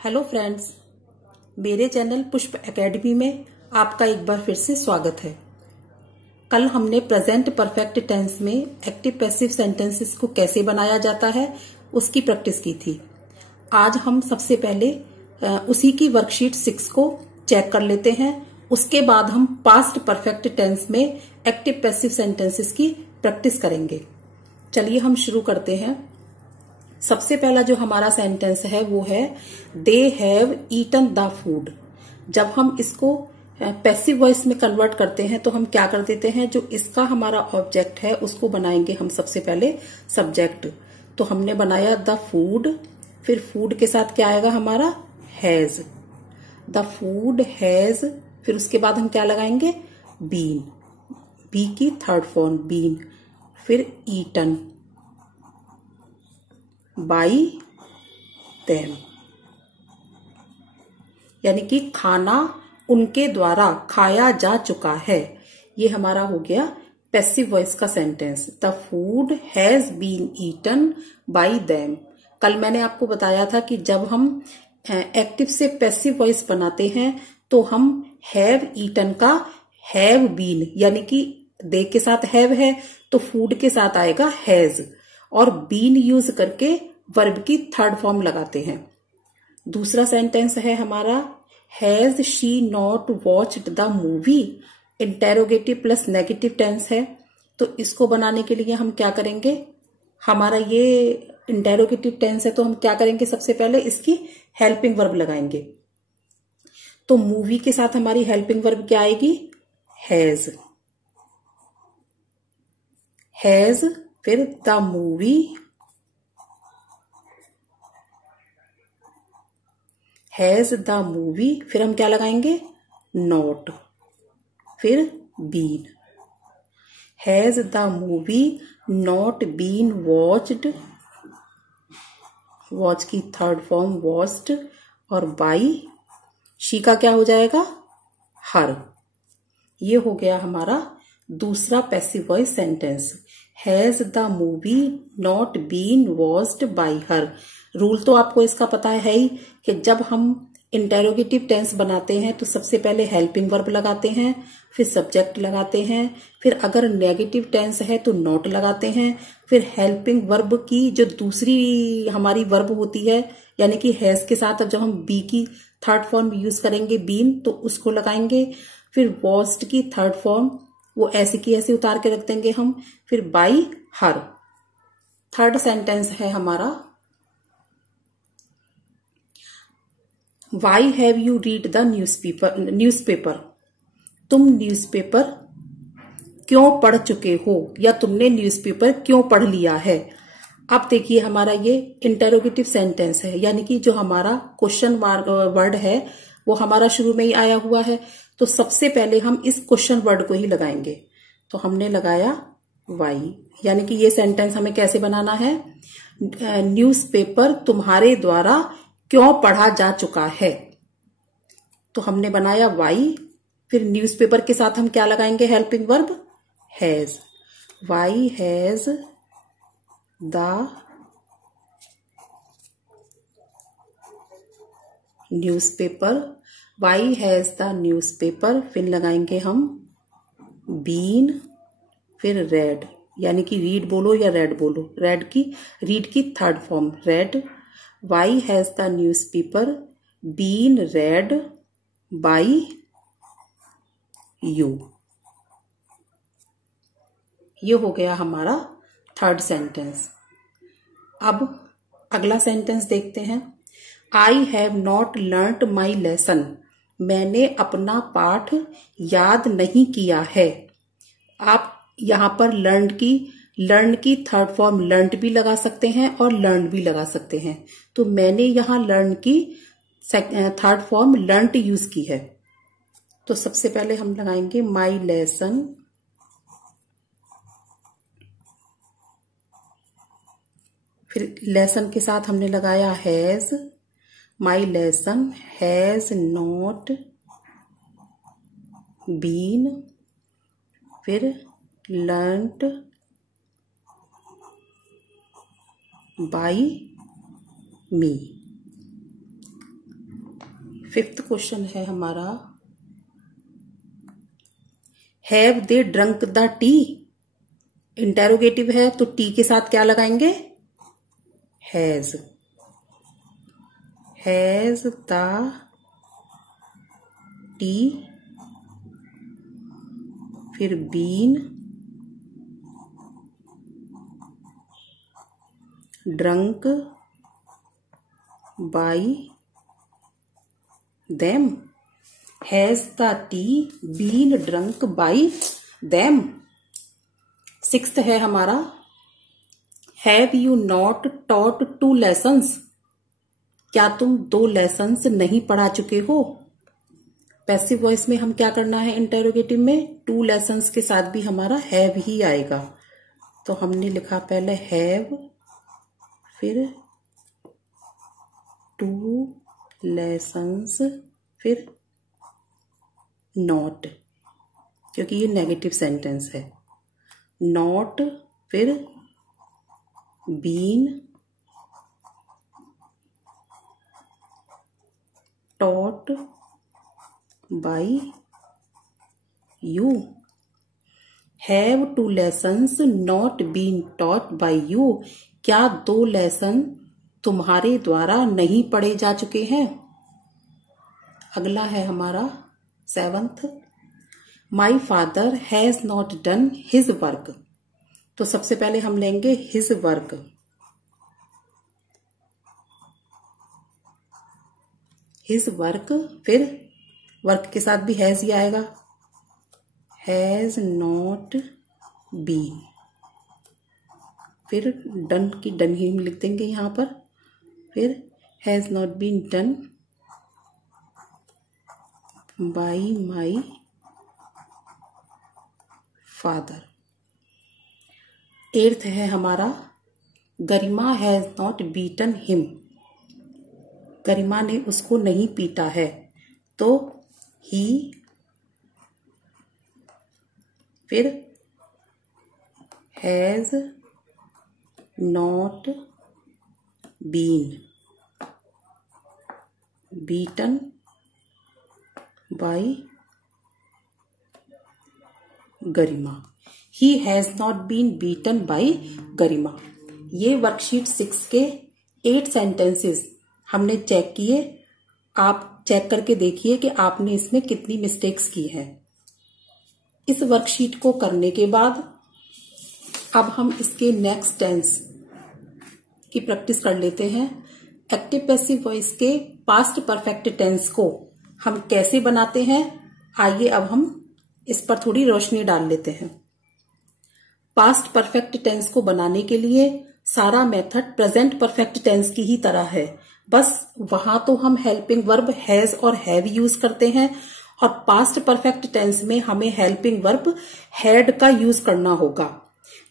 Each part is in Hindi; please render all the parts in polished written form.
हेलो फ्रेंड्स, मेरे चैनल पुष्प एकेडमी में आपका एक बार फिर से स्वागत है। कल हमने प्रेजेंट परफेक्ट टेंस में एक्टिव पैसिव सेंटेंसेस को कैसे बनाया जाता है उसकी प्रैक्टिस की थी। आज हम सबसे पहले उसी की वर्कशीट 6 को चेक कर लेते हैं। उसके बाद हम पास्ट परफेक्ट टेंस में एक्टिव पैसिव सेंटेंसेस की प्रैक्टिस करेंगे। चलिए हम शुरू करते हैं। सबसे पहला जो हमारा सेंटेंस है वो है they have eaten the food. जब हम इसको पैसिव वॉइस में कन्वर्ट करते हैं तो हम क्या कर देते हैं, जो इसका हमारा ऑब्जेक्ट है उसको बनाएंगे हम सबसे पहले सब्जेक्ट। तो हमने बनाया द फूड, फिर फूड के साथ क्या आएगा हमारा हैज, द फूड हैज। फिर उसके बाद हम क्या लगाएंगे बीन, बी की थर्ड फॉर्म बीन। फिर ईटन बाई देम, यानी कि खाना उनके द्वारा खाया जा चुका है। ये हमारा हो गया पैसिव वॉइस का sentence. The food has been eaten by them. कल मैंने आपको बताया था कि जब हम एक्टिव से पैसिव वॉइस बनाते हैं तो हम हैव ईटन का हैव बीन, यानी कि दे के साथ हैव है तो फूड के साथ आएगा हैज, और बीन यूज करके वर्ब की थर्ड फॉर्म लगाते हैं। दूसरा सेंटेंस है हमारा has she not watched the movie. Interrogative plus negative tense है, तो इसको बनाने के लिए हम क्या करेंगे, हमारा ये इंटेरोगेटिव टेंस है तो हम क्या करेंगे, सबसे पहले इसकी हेल्पिंग वर्ब लगाएंगे। तो मूवी के साथ हमारी हेल्पिंग वर्ब क्या आएगी हैज, हैज। फिर the movie has the movie, फिर हम क्या लगाएंगे नॉट, फिर been. Has the movie not been watched, watch की थर्ड फॉर्म वॉच्ड, और बाई शी का क्या हो जाएगा हर। ये हो गया हमारा दूसरा passive voice sentence, has the movie not been watched by her. Rule तो आपको इसका पता है ही कि जब हम इंटेरोगेटिव टेंस बनाते हैं तो सबसे पहले हेल्पिंग वर्ब लगाते हैं, फिर सब्जेक्ट लगाते हैं, फिर अगर नेगेटिव टेंस है तो नॉट लगाते हैं, फिर हेल्पिंग वर्ब की जो दूसरी हमारी वर्ब होती है यानी कि हैज के साथ जब हम बी की थर्ड फॉर्म यूज करेंगे बीन तो उसको लगाएंगे। फिर वॉच्ड की थर्ड फॉर्म वो ऐसे की ऐसे उतार के रख देंगे हम, फिर बाई हर। थर्ड सेंटेंस है हमारा why have you read the newspaper. तुम न्यूज़पेपर क्यों पढ़ चुके हो, या तुमने न्यूज़पेपर क्यों पढ़ लिया है। अब देखिए हमारा ये इंटेरोगेटिव सेंटेंस है, यानी कि जो हमारा क्वेश्चन वर्ड है वो हमारा शुरू में ही आया हुआ है। तो सबसे पहले हम इस क्वेश्चन वर्ड को ही लगाएंगे। तो हमने लगाया वाई, यानी कि ये सेंटेंस हमें कैसे बनाना है, न्यूज़पेपर तुम्हारे द्वारा क्यों पढ़ा जा चुका है। तो हमने बनाया वाई, फिर न्यूज़पेपर के साथ हम क्या लगाएंगे helping verb has. Why has the newspaper, why has the newspaper, फिर लगाएंगे हम बीन, फिर रेड, यानी कि रीड बोलो या रेड बोलो, रीड की third form read. Why has the newspaper been read by you. ये हो गया हमारा थर्ड सेंटेंस। अब अगला सेंटेंस देखते हैं। I have not learned my lesson. मैंने अपना पाठ याद नहीं किया है। आप यहां पर लर्न की थर्ड फॉर्म लर्नड भी लगा सकते हैं और लर्न भी लगा सकते हैं। तो मैंने यहां लर्न की थर्ड फॉर्म लर्नड यूज की है। तो सबसे पहले हम लगाएंगे माई लेसन, फिर लेसन के साथ हमने लगाया has. My lesson has not been, फिर learned by me. 5th question है हमारा, have they drunk the tea. Interrogative है तो टी के साथ क्या लगाएंगे, हैज द टी, फिर been drunk by them. Has the tea been drunk by them. 6th है हमारा, have you not taught 2 lessons. क्या तुम 2 लेसन्स नहीं पढ़ा चुके हो। पैसिव वॉइस में हम क्या करना है, इंटेरोगेटिव में 2 लेसन्स के साथ भी हमारा हैव ही आएगा। तो हमने लिखा पहले हैव, फिर 2 लेसन्स, फिर नॉट, क्योंकि ये नेगेटिव सेंटेंस है। नॉट, फिर been taught by you. Have 2 lessons not been taught by you. क्या 2 लेसन तुम्हारे द्वारा नहीं पढ़े जा चुके हैं। अगला है हमारा 7th, my father has not done his work. तो सबसे पहले हम लेंगे हिज वर्क। हिज वर्क, फिर वर्क के साथ भी हैज ही आएगा, हैज नॉट बीन, फिर डन की डन ही लिख देंगे यहां पर, फिर has not been done by my father. 8th है हमारा, Garima has not beaten him. Garima ने उसको नहीं पीटा है, तो ही, फिर has not been beaten by Garima. He has not been beaten by Garima. ये वर्कशीट 6 के 8 सेंटेंसेस हमने चेक किए। आप चेक करके देखिए कि आपने इसमें कितनी मिस्टेक्स की हैं। इस वर्कशीट को करने के बाद अब हम इसके नेक्स्ट टेंस की प्रैक्टिस कर लेते हैं। एक्टिव पैसिव वॉइस के पास्ट परफेक्ट टेंस को हम कैसे बनाते हैं, आइए अब हम इस पर थोड़ी रोशनी डाल लेते हैं। पास्ट परफेक्ट टेंस को बनाने के लिए सारा मेथड प्रेजेंट परफेक्ट टेंस की ही तरह है, बस वहां तो हम हेल्पिंग वर्ब हैज और हैव यूज करते हैं, और पास्ट परफेक्ट टेंस में हमें हेल्पिंग वर्ब हैड का यूज करना होगा।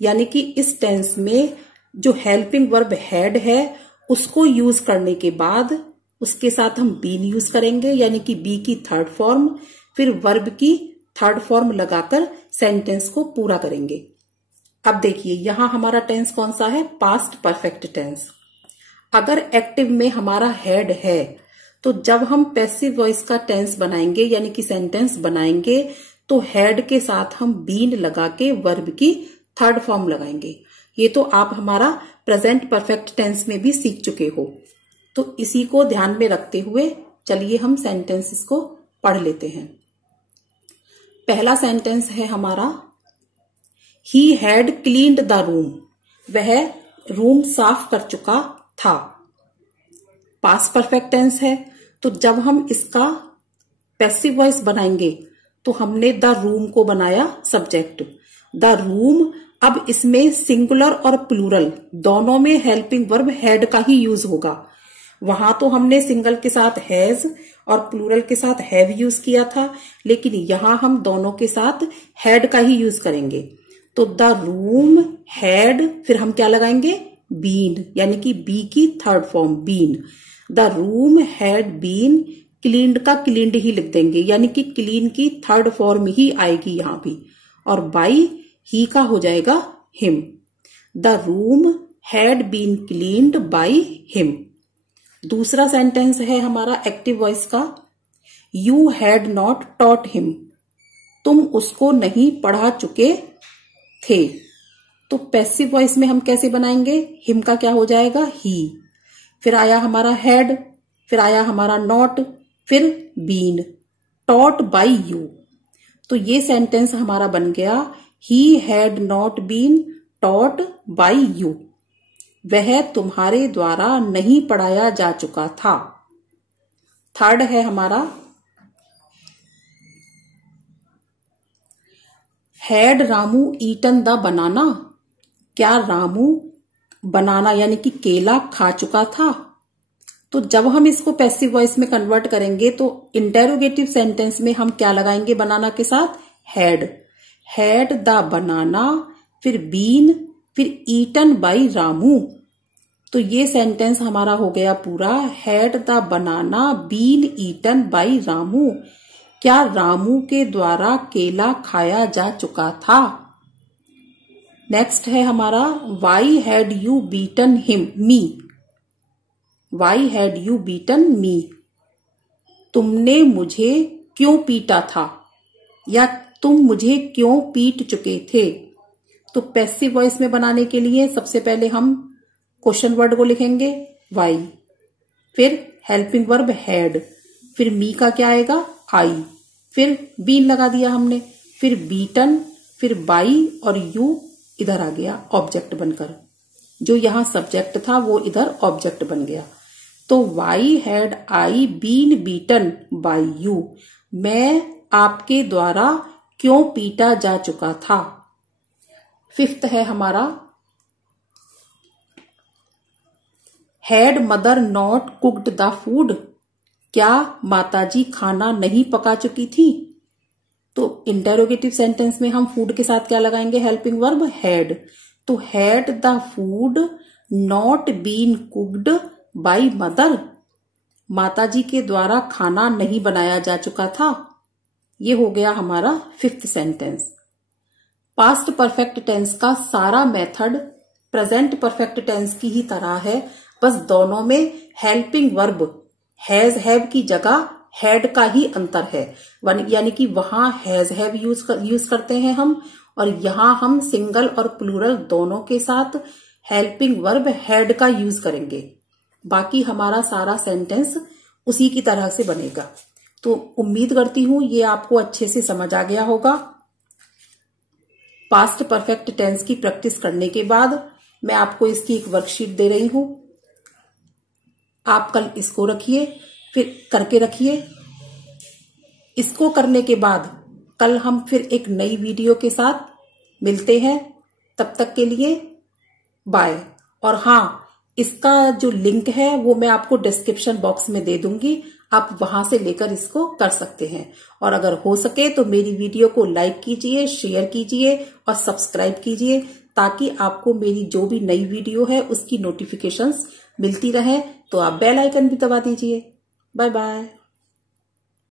यानी कि इस टेंस में जो हेल्पिंग वर्ब हैड है उसको यूज करने के बाद उसके साथ हम बीन यूज करेंगे, यानी कि बी की 3rd फॉर्म, फिर वर्ब की 3rd फॉर्म लगाकर सेंटेंस को पूरा करेंगे। अब देखिए यहां हमारा टेंस कौन सा है, पास्ट परफेक्ट टेंस। अगर एक्टिव में हमारा हैड है तो जब हम पैसिव वॉइस का टेंस बनाएंगे यानी कि सेंटेंस बनाएंगे तो हैड के साथ हम बीन लगा के वर्ब की 3rd फॉर्म लगाएंगे। ये तो आप हमारा प्रेजेंट परफेक्ट टेंस में भी सीख चुके हो, तो इसी को ध्यान में रखते हुए चलिए हम सेंटेंसेस को पढ़ लेते हैं। पहला सेंटेंस है हमारा, he had cleaned the room. वह रूम साफ कर चुका था। पास्ट परफेक्ट टेंस है, तो जब हम इसका पैसिव वॉइस बनाएंगे तो हमने द रूम को बनाया सब्जेक्ट। द रूम, अब इसमें सिंगुलर और प्लूरल दोनों में हेल्पिंग वर्ब हैड का ही यूज होगा। वहां तो हमने सिंगल के साथ हैज और प्लूरल के साथ हैव यूज किया था, लेकिन यहां हम दोनों के साथ हैड का ही यूज करेंगे। तो द रूम हैड, फिर हम क्या लगाएंगे, बीन, यानी कि बी की 3rd form been. The room had been, cleaned का क्लीन्ड ही लिख देंगे, यानी कि क्लीन की 3rd फॉर्म ही आएगी यहां भी, और बाई ही का हो जाएगा him. The room had been cleaned by him. दूसरा सेंटेंस है हमारा एक्टिव वॉइस का, you had not taught him, तुम उसको नहीं पढ़ा चुके थे। तो पैसिव वॉइस में हम कैसे बनाएंगे, हिम का क्या हो जाएगा, ही। फिर आया हमारा हैड, फिर आया हमारा नॉट, फिर बीन, टॉट बाय यू। तो ये सेंटेंस हमारा बन गया, he had not been taught by you, वह तुम्हारे द्वारा नहीं पढ़ाया जा चुका था। थर्ड है हमारा, had Ramu eaten the banana, क्या रामू बनाना यानी कि केला खा चुका था। तो जब हम इसको पैसिव वॉइस में कन्वर्ट करेंगे तो इंटेरोगेटिव सेंटेंस में हम क्या लगाएंगे बनाना के साथ, हैड, हैड द बनाना, फिर बीन, फिर ईटन बाय रामू। तो ये सेंटेंस हमारा हो गया पूरा, had the banana been eaten by Ramu, क्या रामू के द्वारा केला खाया जा चुका था। नेक्स्ट है हमारा, why had you beaten him me, why had you beaten me, तुमने मुझे क्यों पीटा था, या तुम मुझे क्यों पीट चुके थे। तो पैसिव वॉइस में बनाने के लिए सबसे पहले हम क्वेश्चन वर्ड को लिखेंगे वाई, फिर हेल्पिंग वर्ब हैड, फिर मी का क्या आएगा, आई, फिर बीन लगा दिया हमने, फिर बीटन, फिर बाई, और यू इधर आ गया ऑब्जेक्ट बनकर, जो यहां सब्जेक्ट था वो इधर ऑब्जेक्ट बन गया। तो why had I been beaten by you, मैं आपके द्वारा क्यों पीटा जा चुका था। फिफ्थ है हमारा, had mother not cooked the food, क्या माताजी खाना नहीं पका चुकी थी। तो इंटेरोगेटिव सेंटेंस में हम फूड के साथ क्या लगाएंगे, हेल्पिंग वर्ब हैड। तो had the food not been cooked by mother, माताजी के द्वारा खाना नहीं बनाया जा चुका था। ये हो गया हमारा fifth sentence. Past perfect tense का सारा मेथड प्रेजेंट परफेक्ट टेंस की ही तरह है, बस दोनों में हेल्पिंग वर्ब हैज हैव की जगह हैड का ही अंतर है, यानी कि वहां हैज हैव यूज करते हैं हम, और यहां हम सिंगल और प्लूरल दोनों के साथ हेल्पिंग वर्ब हैड का यूज करेंगे। बाकी हमारा सारा सेंटेंस उसी की तरह से बनेगा। तो उम्मीद करती हूं ये आपको अच्छे से समझ आ गया होगा। पास्ट परफेक्ट टेंस की प्रैक्टिस करने के बाद मैं आपको इसकी एक वर्कशीट दे रही हूं, आप कल इसको रखिए, फिर करके रखिए। इसको करने के बाद कल हम फिर एक नई वीडियो के साथ मिलते हैं। तब तक के लिए बाय। और हाँ, इसका जो लिंक है वो मैं आपको डिस्क्रिप्शन बॉक्स में दे दूंगी, आप वहां से लेकर इसको कर सकते हैं। और अगर हो सके तो मेरी वीडियो को लाइक कीजिए, शेयर कीजिए और सब्सक्राइब कीजिए, ताकि आपको मेरी जो भी नई वीडियो है उसकी नोटिफिकेशंस मिलती रहे। तो आप बेल आइकन भी दबा दीजिए। Bye bye.